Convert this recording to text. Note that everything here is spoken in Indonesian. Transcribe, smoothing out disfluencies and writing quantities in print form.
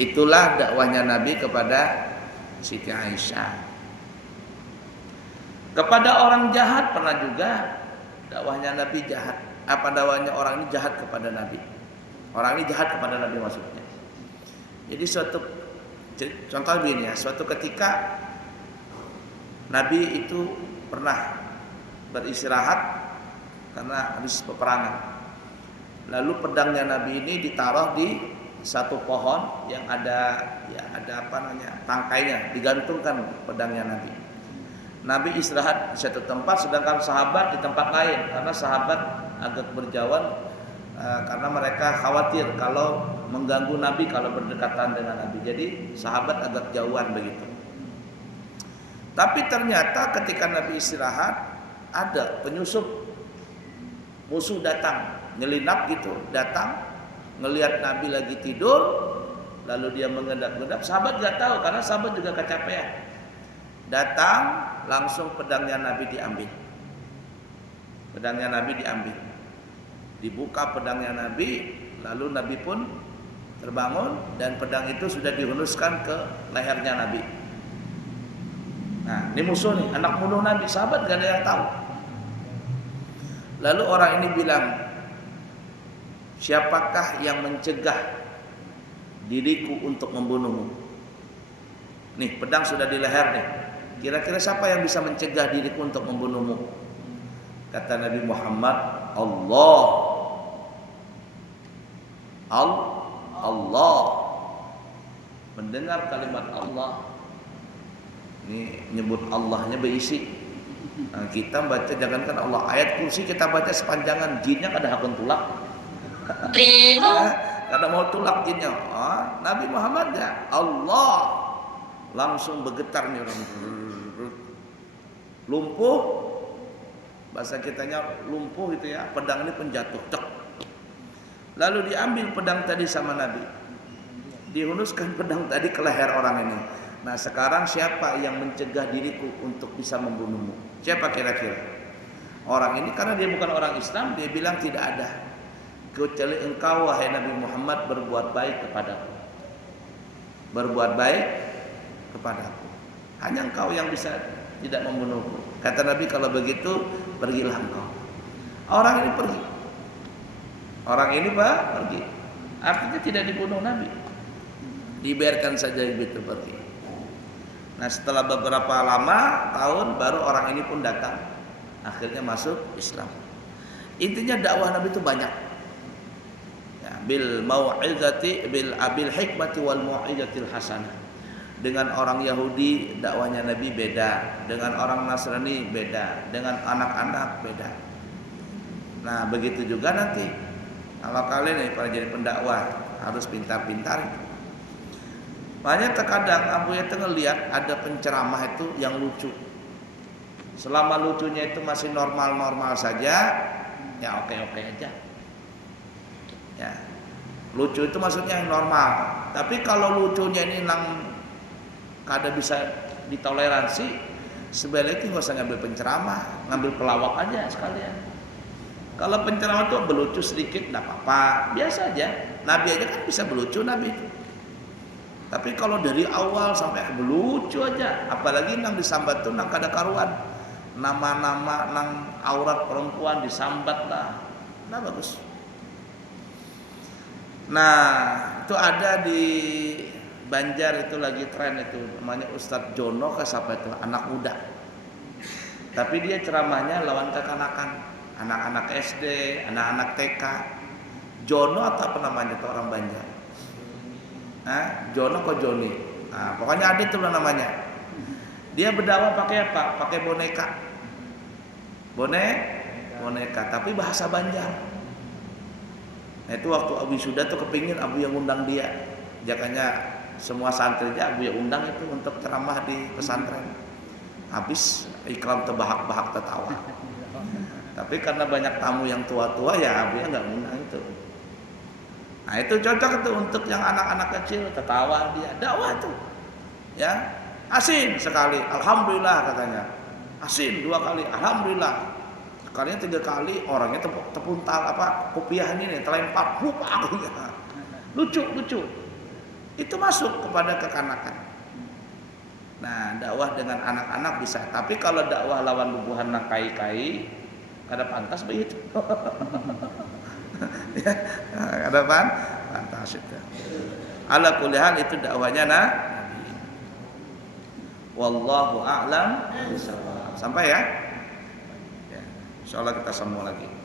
Itulah dakwahnya Nabi kepada Siti Aisyah. Kepada orang jahat pernah juga dakwahnya Nabi jahat. Apa dakwahnya orang ini jahat kepada Nabi? Orang ini jahat kepada Nabi maksudnya. Jadi contoh begini ya, suatu ketika Nabi itu pernah beristirahat karena habis peperangan. Lalu pedangnya Nabi ini ditaruh di satu pohon yang ada tangkainya, digantungkan pedangnya Nabi. Nabi istirahat di satu tempat, sedangkan sahabat di tempat lain karena sahabat agak berjauhan karena mereka khawatir kalau mengganggu Nabi kalau berdekatan dengan Nabi. Jadi sahabat agak jauhan begitu. Tapi ternyata ketika Nabi istirahat ada penyusup musuh datang, nyelinap gitu, datang ngelihat Nabi lagi tidur, lalu dia mengendap-endap. Sahabat nggak tahu karena sahabat juga kecapean. Datang langsung pedangnya Nabi diambil. Pedangnya Nabi diambil. Dibuka pedangnya Nabi, lalu Nabi pun terbangun dan pedang itu sudah dihunuskan ke lehernya Nabi. Nah, ini musuh nih, anak bunuh Nabi, sahabat gak ada yang tahu. Lalu orang ini bilang, siapakah yang mencegah diriku untuk membunuhmu? Nih, pedang sudah di leher nih. Kira-kira siapa yang bisa mencegah diriku untuk membunuhmu? Kata Nabi Muhammad, Allah. Allah. Mendengar kalimat Allah, ini nyebut Allahnya berisi. Nah, kita baca jangankan Allah, ayat kursi kita baca sepanjangan, jinnya kada hakun tulak. Kada mau tulak jinnya. Nabi Muhammad ya Allah, langsung bergetar nih orang. Lumpuh, bahasa kitanya lumpuh gitu ya, pedang ini penjatuh. Cek. Lalu diambil pedang tadi sama Nabi, dihunuskan pedang tadi ke leher orang ini. Nah sekarang siapa yang mencegah diriku untuk bisa membunuhmu? Siapa kira-kira? Orang ini karena dia bukan orang Islam, dia bilang tidak ada kecuali engkau wahai Nabi Muhammad berbuat baik kepadaku. Berbuat baik kepadaku. Hanya engkau yang bisa tidak membunuhku. Kata Nabi, kalau begitu pergilah engkau. Orang ini pergi. Orang ini pergi. Artinya tidak dibunuh Nabi. Dibiarkan saja begitu pergi. Nah setelah beberapa lama tahun baru orang ini pun datang. Akhirnya masuk Islam. Intinya dakwah Nabi itu banyak. Ya, bil mau'izati bil hikmati wal mau'izatil hasanah. Dengan orang Yahudi dakwahnya Nabi beda, dengan orang Nasrani beda, dengan anak-anak beda. Nah begitu juga nanti kalau kalian nih para jadi pendakwah harus pintar-pintar. Makanya terkadang Abu Yata ngelihat ada penceramah itu yang lucu. Selama lucunya itu masih normal-normal saja, ya oke-oke aja. Ya. Lucu itu maksudnya yang normal. Tapi kalau lucunya ini kada bisa ditoleransi, sebaliknya nggak usah ngambil penceramah, ngambil pelawak aja sekalian. Kalau penceramah itu berlucu sedikit, nggak apa-apa, biasa aja. Nabi aja kan bisa berlucu Nabi itu. Tapi kalau dari awal sampai berlucu aja, apalagi nang disambat tuh nang kada karuan, nama-nama nang aurat perempuan disambat lah, nah bagus. Nah itu ada di Banjar itu lagi tren itu namanya Ustadz Jono ke siapa itu anak muda. Tapi dia ceramahnya lawan kekanakan, anak-anak SD, anak-anak TK. Jono atau apa namanya itu orang Banjar? Jono kok Joni? Nah, pokoknya ada itu namanya. Dia berdakwah pakai apa? Pakai boneka. Boneka, tapi bahasa Banjar. Nah, itu waktu Abu Sudah tuh kepingin Abu yang undang dia. Jakanya semua santrinya Abu yang undang itu untuk ceramah di pesantren. Habis ikram terbahak-bahak tertawa. Tapi karena banyak tamu yang tua-tua ya Abu yang nggak undang itu. Nah itu cocok itu untuk yang anak-anak kecil, tertawa dia, dakwah itu. Ya, asin sekali, alhamdulillah katanya. Asin 2 kali, alhamdulillah. Sekalinya 3 kali orangnya tepuntal kopiah ini terlempar, lupa akunya. Lucu. itu masuk kepada kekanakan. Nah, dakwah dengan anak-anak bisa, tapi kalau dakwah lawan bubuhan nakai-kai kada pantas begitu. Ya, kada pantas itu. Ala kulli hal itu dakwahnya Nabi. Wallahu a'lam bishawab. Sampai ya? Ya, insyaallah kita sambung lagi.